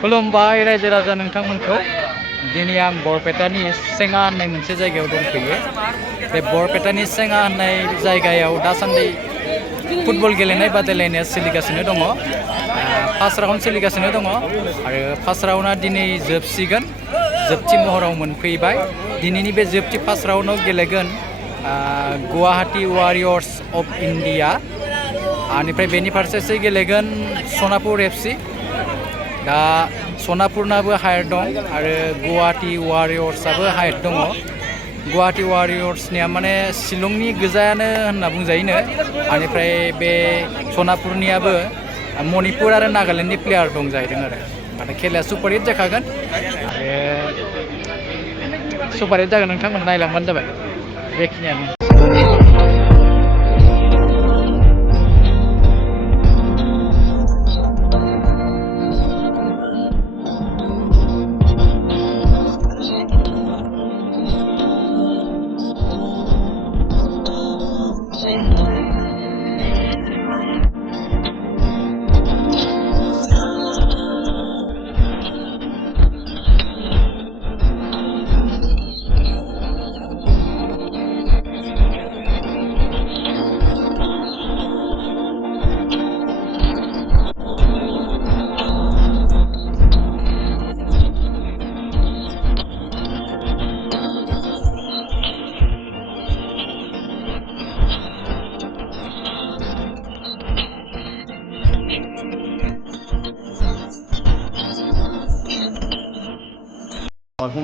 खुलुमबाय रायजो राजा नोंथांमोनखौ दिनै आं बरपेटानि सेङा होननाय मोनसे जायगायाव दंफैयो। बे बरपेटानि सेङा होननाय जायगायाव दासान्दि फुटबल गेलेनाय बादायलायनाया सोलिगासिनो दङ। फार्स्ट राउन्ड सोलिगासिनो दङ आरो फार्स्ट राउन्डआ दिनै जोबसिगोन, जोबथि महराव मोनफैबाय। दिनैनि बे जोबथि फार्स्ट राउन्डआव गेलेगोन गुवाहाटी वारियर्स अफ इन्डिया, बेनिफ्राय बेनि फारसेसो गेलेगोन सनापुर एफसि। दा सनापुरनाबो हायर दं आरो गुवाहाटी वारियर्सआबो हायर दङ। गुवाहाटी वारियर्सनिया माने शिलंनि गोजायानो होनना बुंजायोनो, बेनिफ्राय बे सनापुरनियाबो मणिपुर आरो नागालेण्डनि प्लेयार दं जाहैदों आरो। नाथाय खेलाया सुपार हिट जाखागोन आरो सुपार हिट जागोन, नोंथांमोना नायलांबानो जाबाय। बेखिनियानो।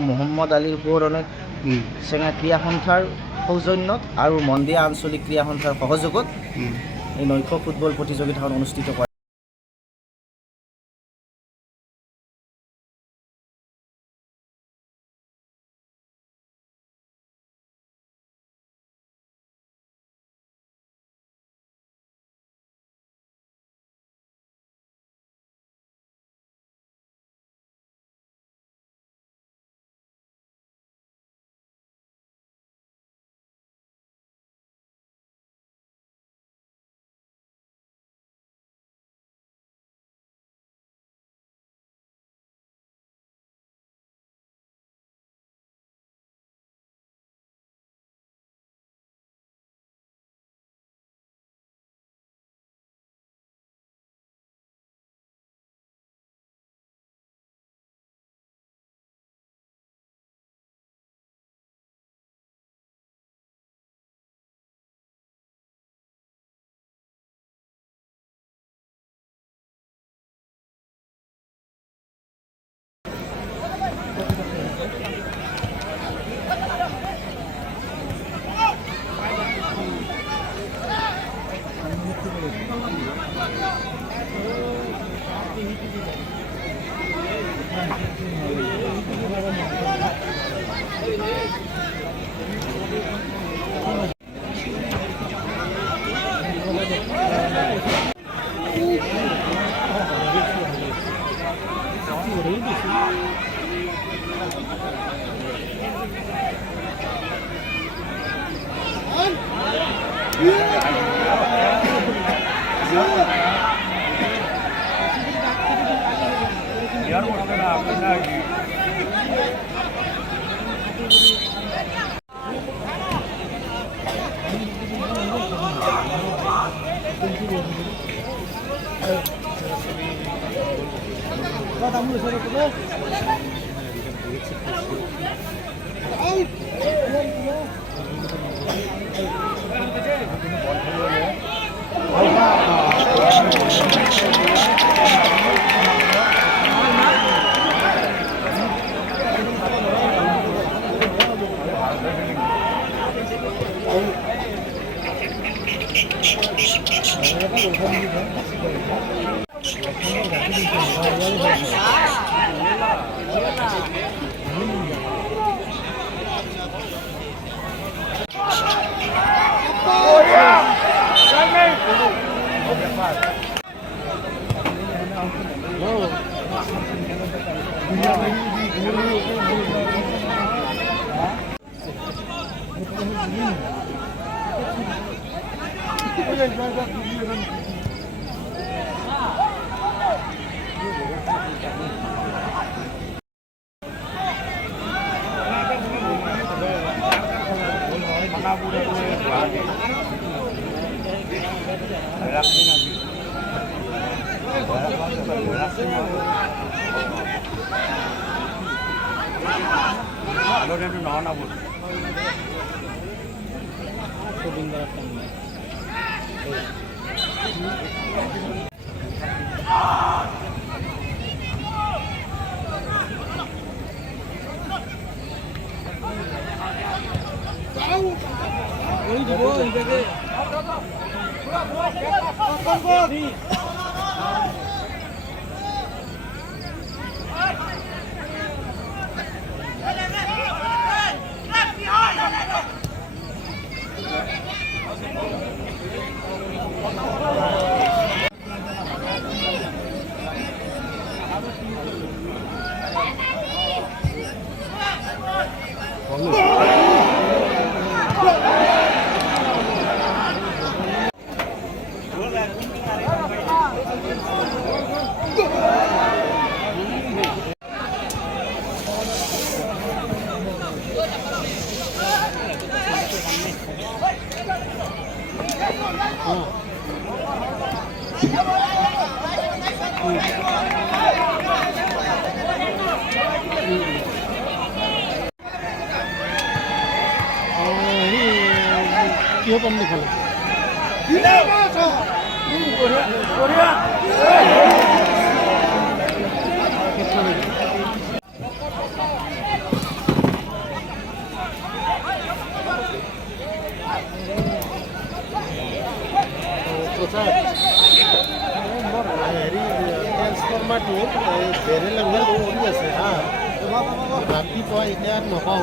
মহম্মদ আলীৰ সোঁৱৰণত চেঙা ক্ৰীড়া সন্থাৰ সৌজন্যত আৰু মন্দিয়া আঞ্চলিক ক্ৰীড়া সন্থাৰ সহযোগত এই নৈশ ফুটবল প্ৰতিযোগিতাখন অনুষ্ঠিত কৰে। কিহৰ পাম দেখালে হেৰি ট্ৰেন্সফৰ্মাৰটো বেৰে লাংঘাল কৰি আছে হা ৰাতিপুৱা এতিয়া নপাওঁ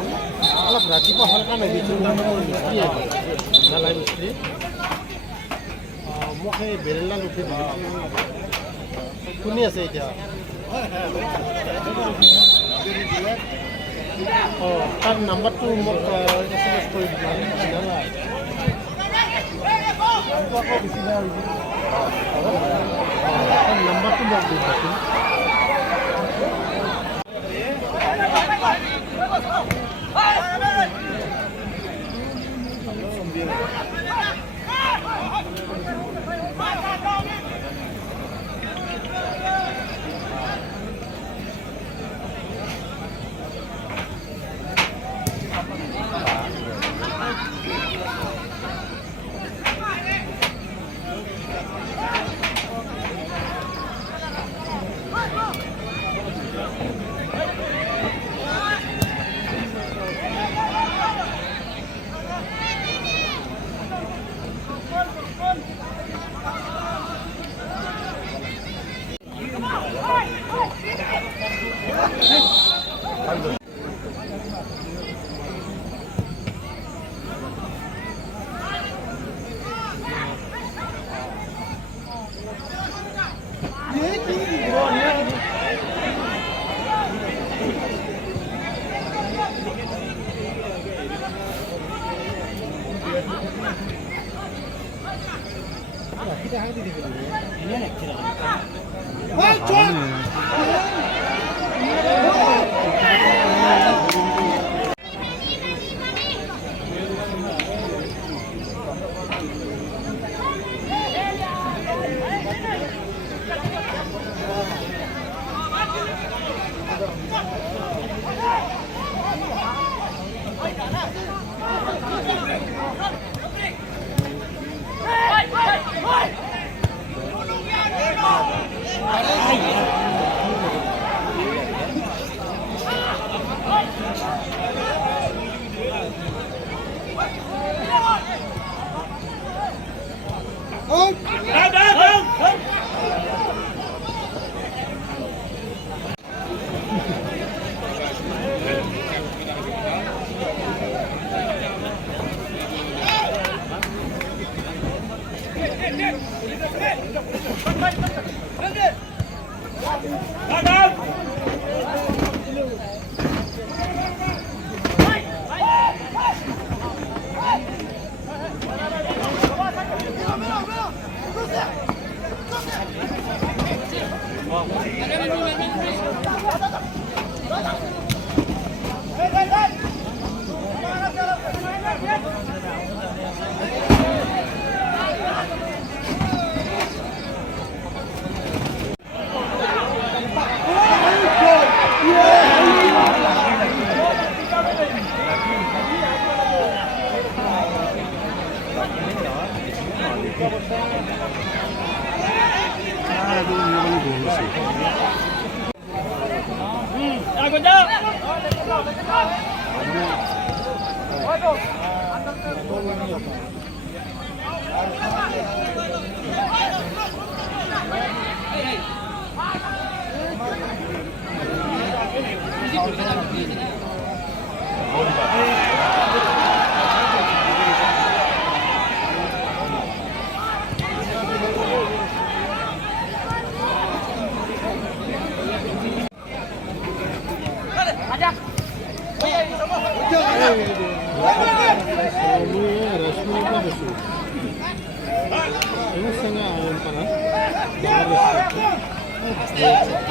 অলপ ৰাতিপুৱা সৰকাৰ মেডিচিন মিস্ত্ৰী আহে ঢালাই মিস্ত্ৰী মোক সেই বেৰেলাল উঠি দিলে শুনি আছে এতিয়া অঁ তাৰ নাম্বাৰটো মোক SMS কৰি দিব তাৰ নাম্বাৰটো মোক দি দিছিল Hey!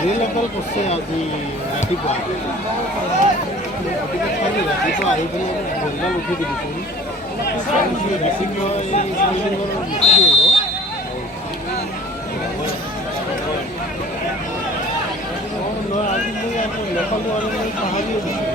ৰেল করছে আজি রাতিপুৱা রাতিপুৱা আহি পেলাই বলডাল উঠি দিছোঁ ৰাতিপুৱা আজি মই আকৌ নেপালো আৰু মই পাহৰিয়ে দিছোঁ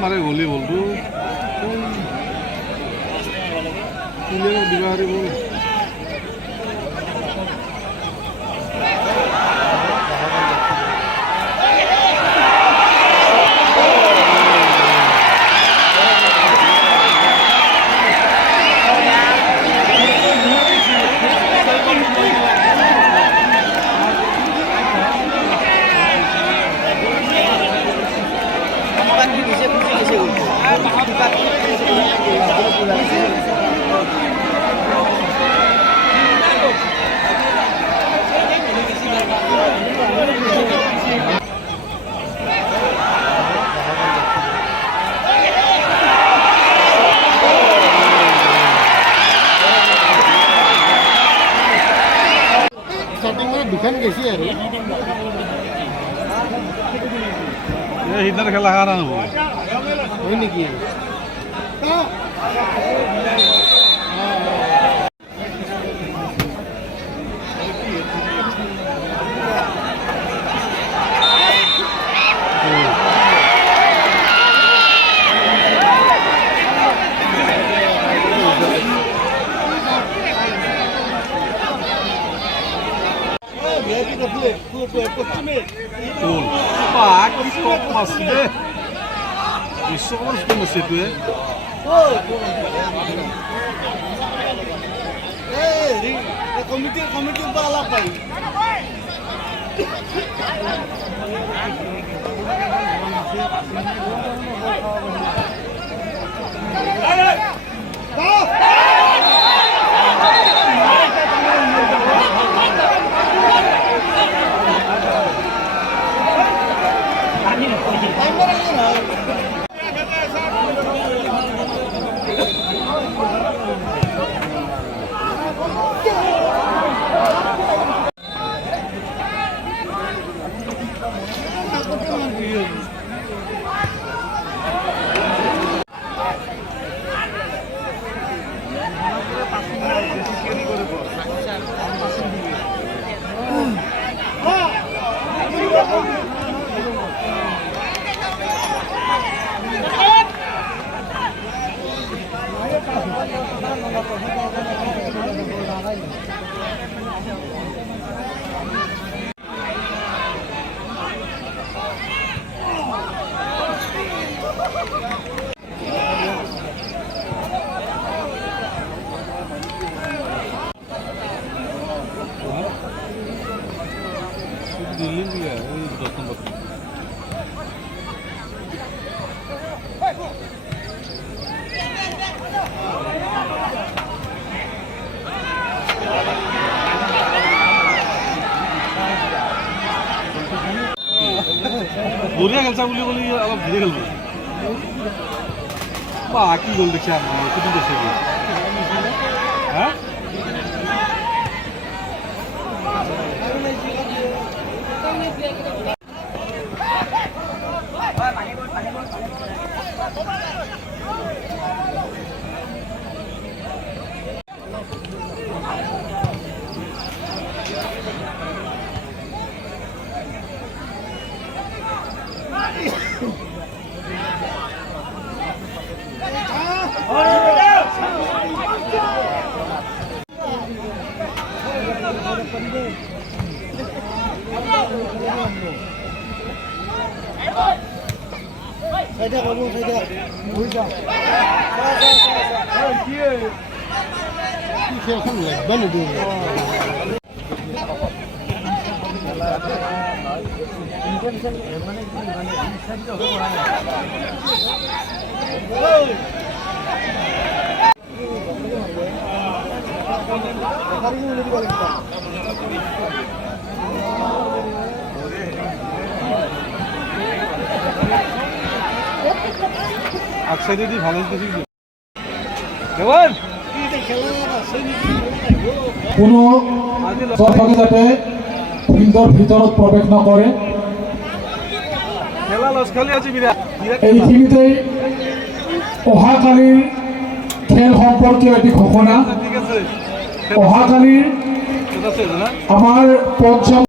মাৰে গলি বলটো দিবা হাৰিব ষ্টাৰ্টিং মানে দুখন গেছি আৰু সিদিনা খেলা হাৰা নহ'ব হয় নেকি Cool. Pá, que pouco assim, né? Isso é como você vê. Committee পালা পাই দিল্লির দিকে ওই 10 নম্বর বঢ়িয়া খেলছা বুলি ক'লে অলপ ধীৰে খেলব বা কি গ'ল দেখছা কোনটো দেখছে হা খেলখন লাগবা নিদিওঁ আকসাইডে দি ভালো দিছি দেওয়ান কোনো দৰ্শকে যাতে ফিল্ডৰ ভিতৰত প্ৰৱেশ নকৰে খেলা লছ খালি আছে বিৰাট এইখিনিতেই অহাকালিৰ খেল সম্পৰ্কীয় এটি ঘোষণা ঠিক আছে অহাকালিৰ কথা আছে না আমাৰ পঞ্চম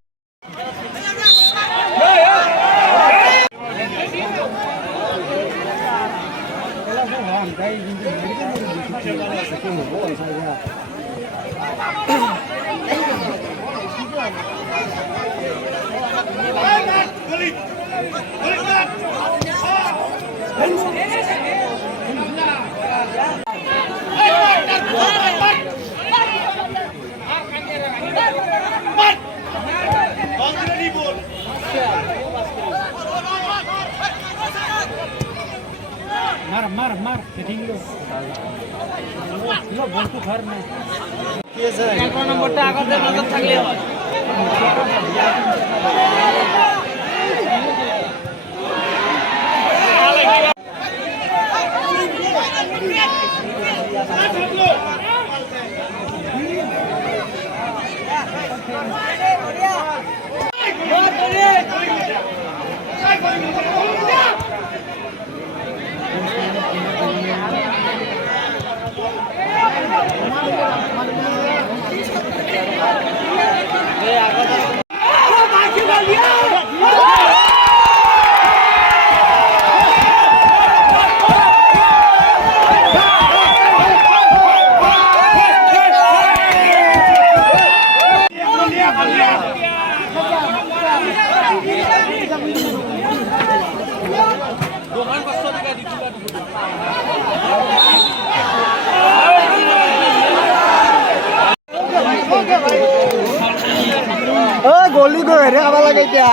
গলি গৈ হেৰি খাব লাগে এতিয়া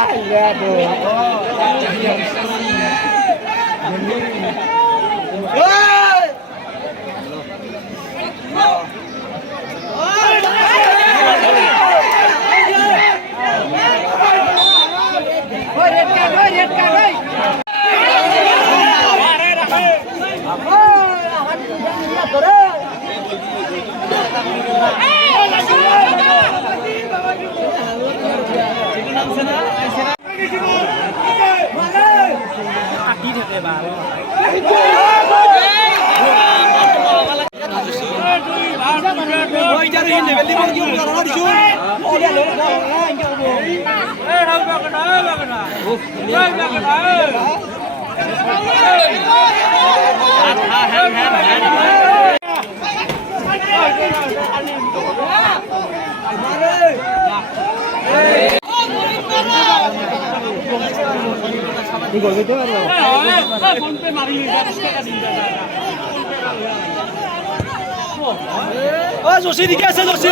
Joshi, di casa, Joshi!